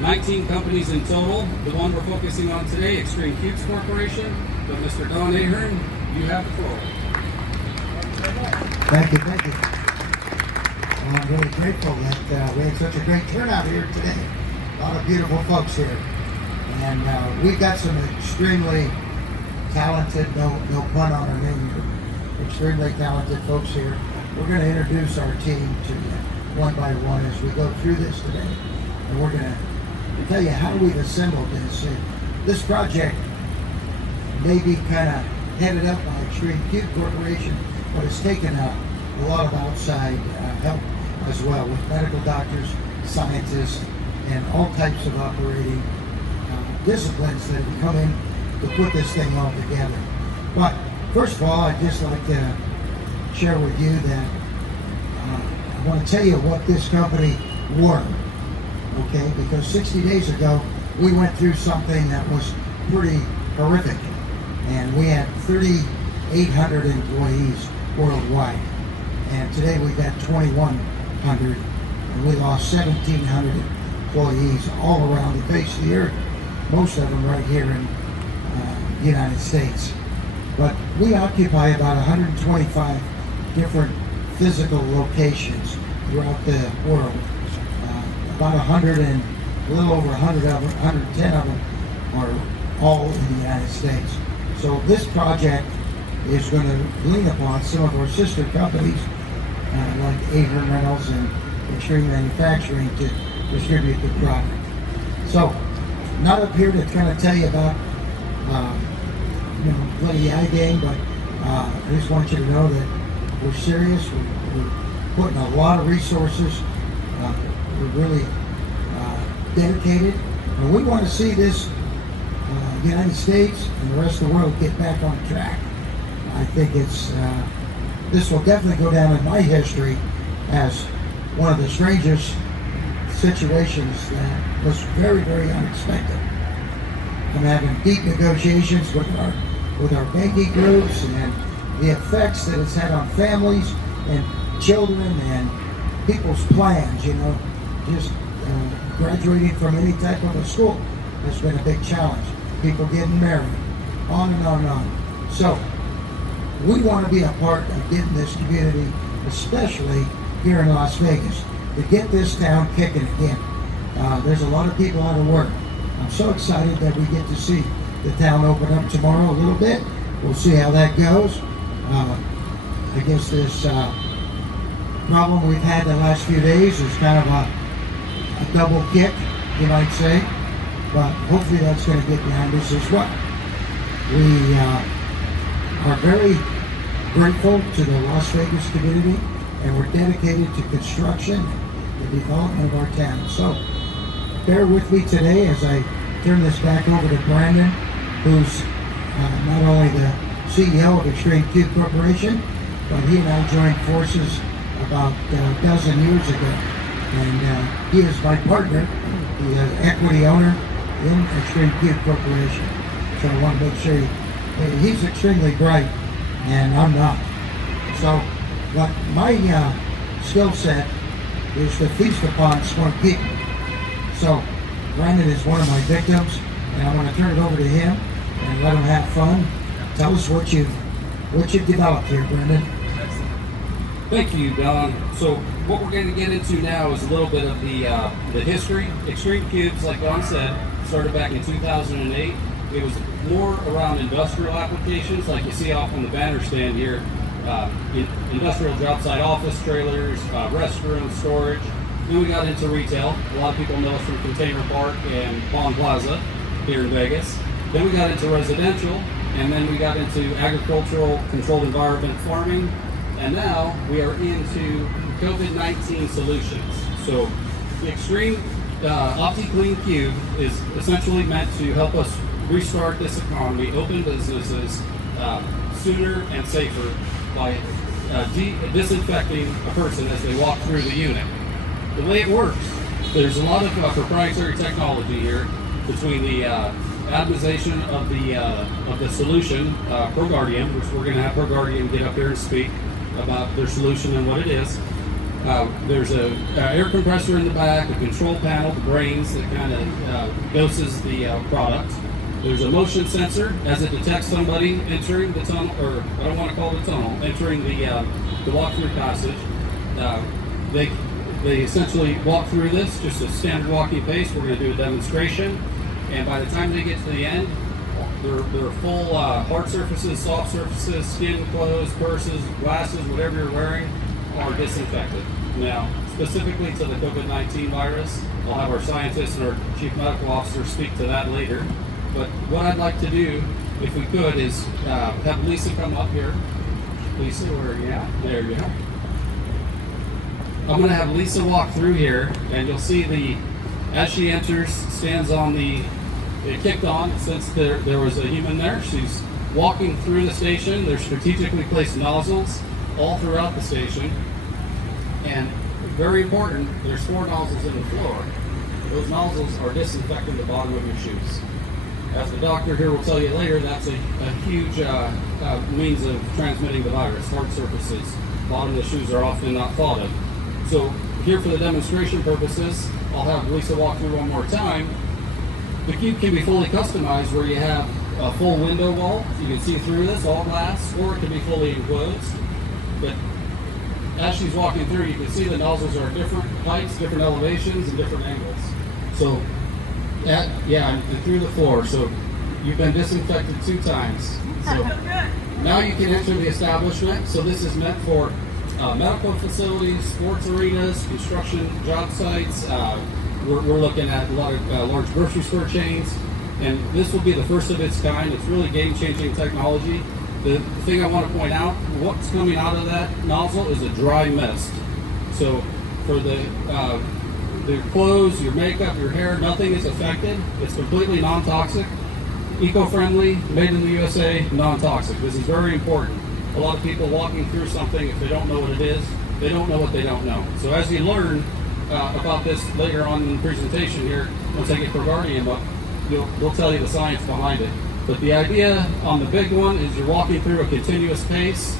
19 companies in total. The one we're focusing on today, Extreme Cubes Corporation. But Mr. Don Ahern, you have the floor. Thank you, thank you. Well, I'm really grateful that we had such a great turnout here today. A lot of beautiful folks here. And we've got some extremely talented, no pun on our name here, extremely talented folks here. We're going to introduce our team to you one by one as we go through this today. And we're going to tell you how we've assembled this. This project may be kind of headed up by Extreme Cube Corporation, but it's taken a lot of outside help as well with medical doctors, scientists, and all types of operating disciplines that have come in to put this thing all together. But first of all, I'd just like to share with you that I want to tell you what this company were, okay? Because 60 days ago, we went through something that was pretty horrific, and we had 3,800 employees worldwide, and today we've got 2,100, and we lost 1,700 employees all around the face of the earth, most of them right here in the United States. But we occupy about 125 different physical locations throughout the world. About 100 and a little over 100 of them, 110 of them are all in the United States. So this project is going to lean upon some of our sister companies like Ahern Reynolds and Extreme Manufacturing to distribute the product. So, not up here to kind of tell you about play the eye game, but I just want you to know that we're serious. We're putting a lot of resources. We're really dedicated, and we want to see this United States and the rest of the world get back on track. I think it's this will definitely go down in my history as one of the strangest situations that was very, very unexpected. I'm having deep negotiations with our banking groups and the effects that it's had on families and children and people's plans, just graduating from any type of a school has been a big challenge. People getting married, on and on and on. So we want to be a part of getting this community, especially here in Las Vegas, to get this town kicking again. There's a lot of people out of work. I'm so excited that we get to see the town open up tomorrow a little bit. We'll see how that goes. I guess this problem we've had the last few days is kind of a double kick, you might say. But hopefully that's going to get behind us as well. We are very grateful to the Las Vegas community, and we're dedicated to construction and the development of our town. So bear with me today as I turn this back over to Brandon, who's not only the CEO of Extreme Cube Corporation, but he and I joined forces about a dozen years ago. And he is my partner, the equity owner in Extreme Cube Corporation. So I want to make sure he's extremely bright, and I'm not. So, but my skill set is to feast upon smart people. So, Brandon is one of my victims, and I want to turn it over to him and let him have fun. Tell us what you've developed here, Brandon. Thank you, Don. So what we're going to get into now is a little bit of the history. Extreme Cubes, like Don said, started back in 2008. It was more around industrial applications, like you see off on the banner stand here. Industrial job site office trailers, restrooms, storage. Then we got into retail. A lot of people know us from Container Park and Palm Plaza here in Vegas. Then we got into residential, and then we got into agricultural controlled environment farming, and now we are into COVID-19 solutions. So the Extreme OptiClean Cube is essentially meant to help us restart this economy, open businesses sooner and safer by disinfecting a person as they walk through the unit. The way it works, there's a lot of proprietary technology here between the atomization of the solution, ProGuardeum, which we're going to have ProGuardeum get up here and speak about their solution and what it is. There's a air compressor in the back, a control panel, the brains that kind of doses the product. There's a motion sensor as it detects somebody entering the tunnel, or I don't want to call it a tunnel, entering the walk-through passage. They essentially walk through this, just a standard walking pace. We're going to do a demonstration, and by the time they get to the end, their full hard surfaces, soft surfaces, skin, clothes, purses, glasses, whatever you're wearing, are disinfected. Now, specifically to the COVID-19 virus, I'll have our scientists and our chief medical officer speak to that later. But what I'd like to do, if we could, is have Lisa come up here. Lisa, where are you at? There you go. I'm going to have Lisa walk through here, and you'll see as she enters, stands on it kicked on since there was a human there. She's walking through the station. There's strategically placed nozzles all throughout the station. And very important, there's 4 nozzles in the floor. Those nozzles are disinfecting the bottom of your shoes. As the doctor here will tell you later, that's a huge means of transmitting the virus. Hard surfaces, bottom of the shoes are often not thought of. So here for the demonstration purposes, I'll have Lisa walk through one more time. The cube can be fully customized where you have a full window wall. You can see through this, all glass, or it can be fully enclosed. But as she's walking through, you can see the nozzles are different heights, different elevations, and different angles. So and through the floor. So you've been disinfected 2 times. So now you can enter the establishment. So this is meant for medical facilities, sports arenas, construction job sites. We're looking at a lot of large grocery store chains, and this will be the first of its kind. It's really game-changing technology. The thing I want to point out, what's coming out of that nozzle is a dry mist. So for the clothes, your makeup, your hair, nothing is affected. It's completely non-toxic, eco-friendly, made in the USA, non-toxic. This is very important. A lot of people walking through something, if they don't know what it is, they don't know what they don't know. So as you learn about this later on in the presentation here, once I get ProGuardeum up, they'll tell you the science behind it. But the idea on the big one is you're walking through a continuous pace,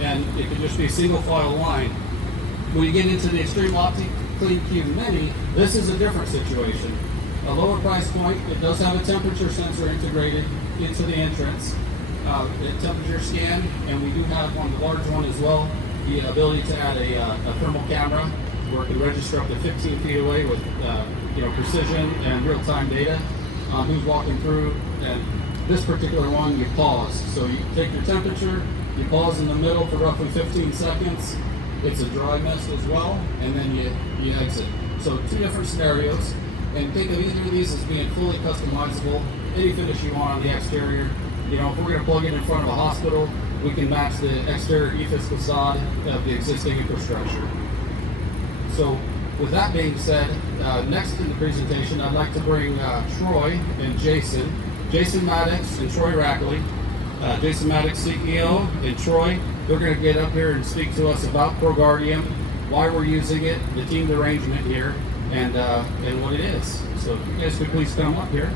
and it can just be a single file line. When you get into the Extreme Opti Clean Cube Mini, this is a different situation. A lower price point, it does have a temperature sensor integrated into the entrance, a temperature scan, and we do have on the large one as well, the ability to add a thermal camera where it can register up to 15 feet away with precision and real-time data on who's walking through. And this particular one, you pause. So you take your temperature, you pause in the middle for roughly 15 seconds. It's a dry mist as well, and then you exit. So 2 different scenarios, and think of either of these as being fully customizable. Any finish you want on the exterior. If we're going to plug it in front of a hospital, we can match the exterior EFIS facade of the existing infrastructure. So with that being said, next in the presentation, I'd like to bring Troy and Jason Maddox and Troy Rackley. Jason Maddox, CEO, and Troy, they're going to get up here and speak to us about ProGuardeum, why we're using it, the teamed arrangement here, and what it is. So if you guys could please come up here.